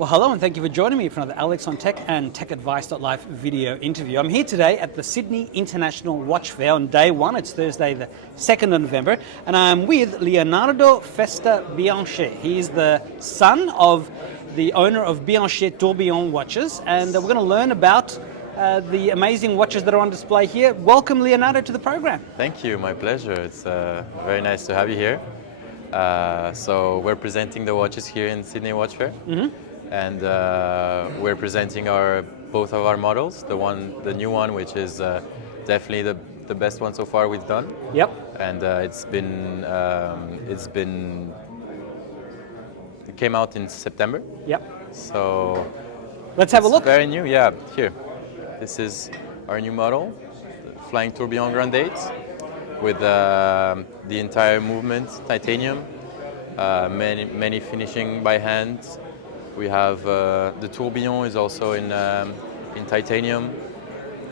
Well, hello and thank you for joining me for another Alex on Tech and TechAdvice.live video interview. I'm here today at the Sydney International Watch Fair on day one. It's Thursday, the 2nd of November, and I'm with Leonardo Festa Bianchet. He's the son of the owner of Bianchet Tourbillon watches, and we're going to learn about the amazing watches that are on display here. Welcome, Leonardo, to the program. Thank you, my pleasure. It's very nice to have you here. So we're presenting the watches here in Sydney Watch Fair. And we're presenting both of our models. The new one, which is definitely the best one so far we've done. Yep. And it came out in September. Yep. So let's have a look. Very new, yeah. Here, this is our new model, the Flying Tourbillon Grand 8, with the entire movement titanium, many finishing by hand. We have the tourbillon is also in titanium.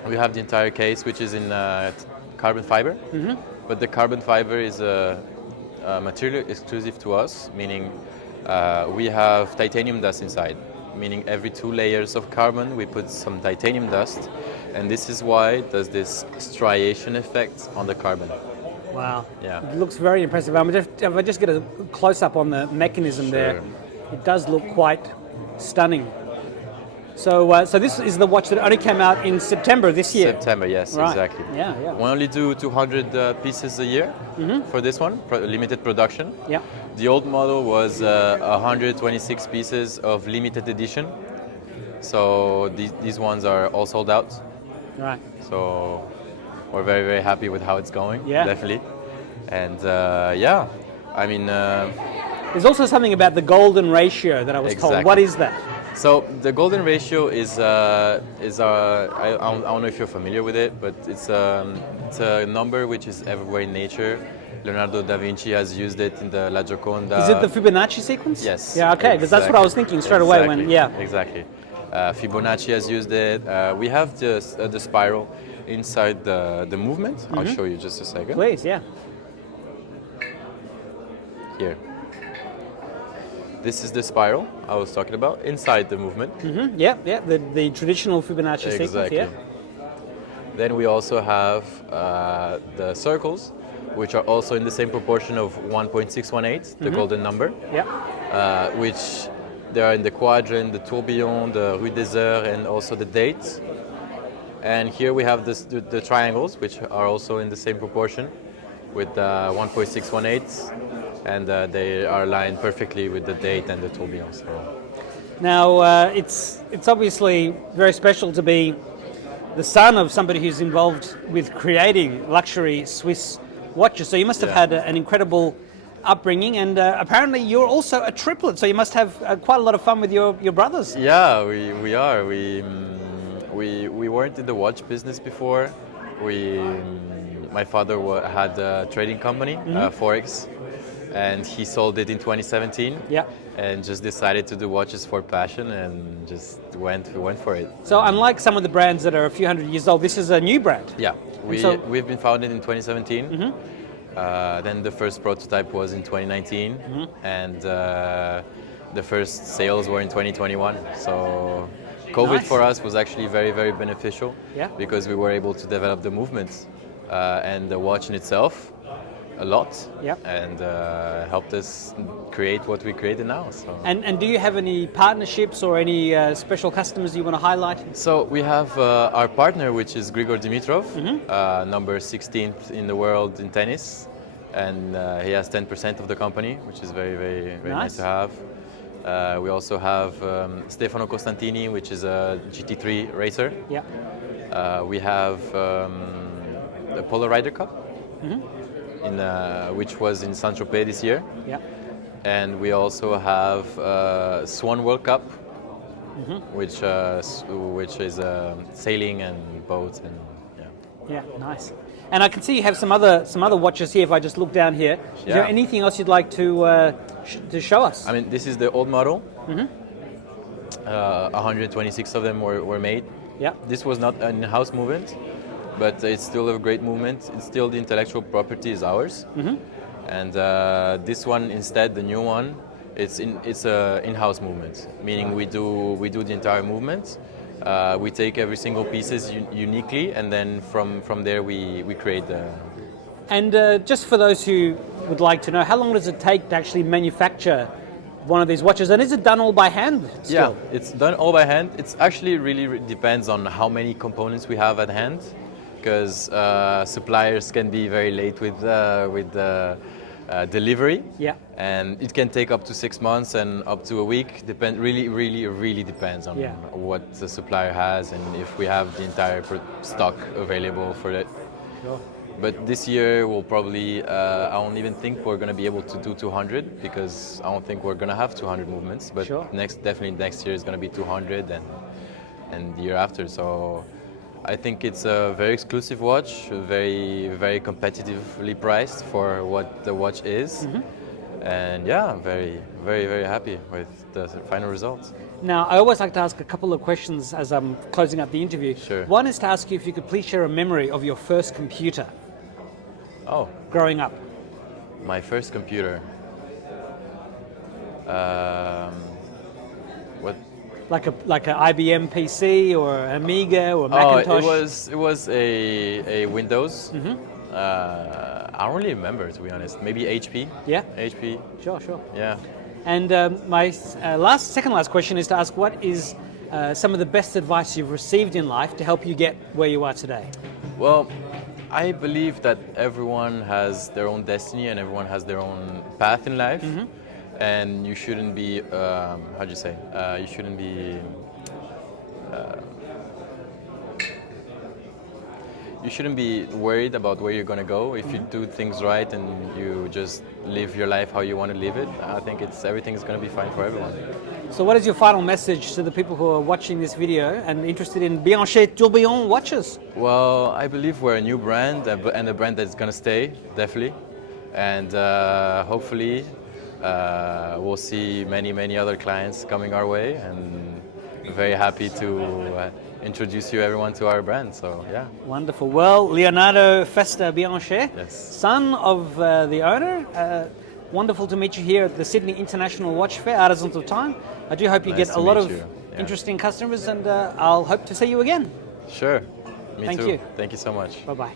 We have the entire case, which is in carbon fiber. But the carbon fiber is a material exclusive to us, meaning we have titanium dust inside. Meaning every 2 layers of carbon, we put some titanium dust, and this is why it does this striation effect on the carbon. Wow. Yeah. It looks very impressive. If I just get a close-up on the mechanism there, it does look quite stunning. So this is the watch that only came out in September this year. September, yes, right. Exactly. Yeah, yeah. We only do 200 pieces a year for this one, limited production. Yeah. The old model was 126 pieces of limited edition. So these ones are all sold out. Right. So we're very, very happy with how it's going. Yeah. Definitely. And yeah, I mean. There's also something about the golden ratio that I was told. What is that? So the golden ratio is I don't know if you're familiar with it, but it's a number which is everywhere in nature. Leonardo da Vinci has used it in the La Gioconda. Is it the Fibonacci sequence? Yes. Yeah, okay, because that's what I was thinking straight away when, yeah. Exactly. Fibonacci has used it. We have the spiral inside the movement. I'll show you just a second. Please, yeah. Here. This is the spiral I was talking about inside the movement. Yeah, the traditional Fibonacci sequence, yeah. Then we also have the circles, which are also in the same proportion of 1.618, the golden number. Yeah. Which they are in the quadrant, the tourbillon, the rue des heures, and also the date. And here we have the triangles, which are also in the same proportion with 1.618. And they are aligned perfectly with the date and the tourbillon. So. Now, it's obviously very special to be the son of somebody who's involved with creating luxury Swiss watches. So you must have had an incredible upbringing, and apparently you're also a triplet. So you must have quite a lot of fun with your brothers. Yeah, we are. We weren't in the watch business before. My father had a trading company, Forex. And he sold it in 2017. Yeah. And just decided to do watches for passion and just went for it. So unlike some of the brands that are a few hundred years old, this is a new brand. Yeah. We've been founded in 2017. Then the first prototype was in 2019. And the first sales were in 2021. So COVID for us was actually very, very beneficial. Yeah. Because we were able to develop the movements and the watch in itself a lot, and helped us create what we created now. So. And do you have any partnerships or any special customers you want to highlight? So we have our partner, which is Grigor Dimitrov, number 16th in the world in tennis, and he has 10% of the company, which is very, very, very nice to have. We also have Stefano Costantini, which is a GT3 racer. Yeah. We have the Polo Ryder Cup. Which was in Saint-Tropez this year. Yeah. And we also have Swan World Cup, which is sailing and boats and yeah, nice. And I can see you have some other watches here. If I just look down here, is there anything else you'd like to show us? I mean, this is the old model. 126 of them were made. Yeah. This was not an in-house movement, but it's still a great movement. It's still the intellectual property is ours. And this one instead, the new one, It's a in-house movement, meaning we do the entire movement. We take every single pieces uniquely, and then from there we create the. And just for those who would like to know, how long does it take to actually manufacture one of these watches? And is it done all by hand still? Yeah, it's done all by hand. It's actually really depends on how many components we have at hand, because suppliers can be very late with delivery. Yeah. And it can take up to 6 months and up to a week. Really depends on what the supplier has and if we have the entire stock available for it. Sure. But this year we'll probably, I don't even think we're going to be able to do 200, because I don't think we're going to have 200 movements. But sure. Definitely next year is going to be 200 and the year after. So I think it's a very exclusive watch, very competitively priced for what the watch is. Mm-hmm. And yeah, I'm very happy with the final results. Now, I always like to ask a couple of questions as I'm closing up the interview. Sure. One is to ask you if you could please share a memory of your first computer. Oh. Growing up. My first computer. What? Like a IBM PC or Amiga or Macintosh? Oh, it was a Windows. Mm-hmm. I don't really remember, to be honest. Maybe HP. Yeah. HP. Sure. Yeah. And my second last question is to ask, what is some of the best advice you've received in life to help you get where you are today? Well, I believe that everyone has their own destiny and everyone has their own path in life. Mm-hmm. And you shouldn't be, how do you say? You shouldn't be. You shouldn't be worried about where you're going to go. If you do things right and you just live your life how you want to live it, I think everything is going to be fine for everyone. So what is your final message to the people who are watching this video and interested in Bianchet Tourbillon watches? Well, I believe we're a new brand and a brand that's going to stay, definitely. And hopefully we'll see many other clients coming our way, and very happy to introduce everyone to our brand. So yeah. Wonderful. Well, Leonardo Festa Bianchet, yes. Son of the owner. Wonderful to meet you here at the Sydney International Watch Fair, Artisans of Time. I do hope you Nice get a lot of Yeah. interesting customers, and I'll hope to see you again. Sure. Me Thank too. you. Thank you so much. Bye-bye.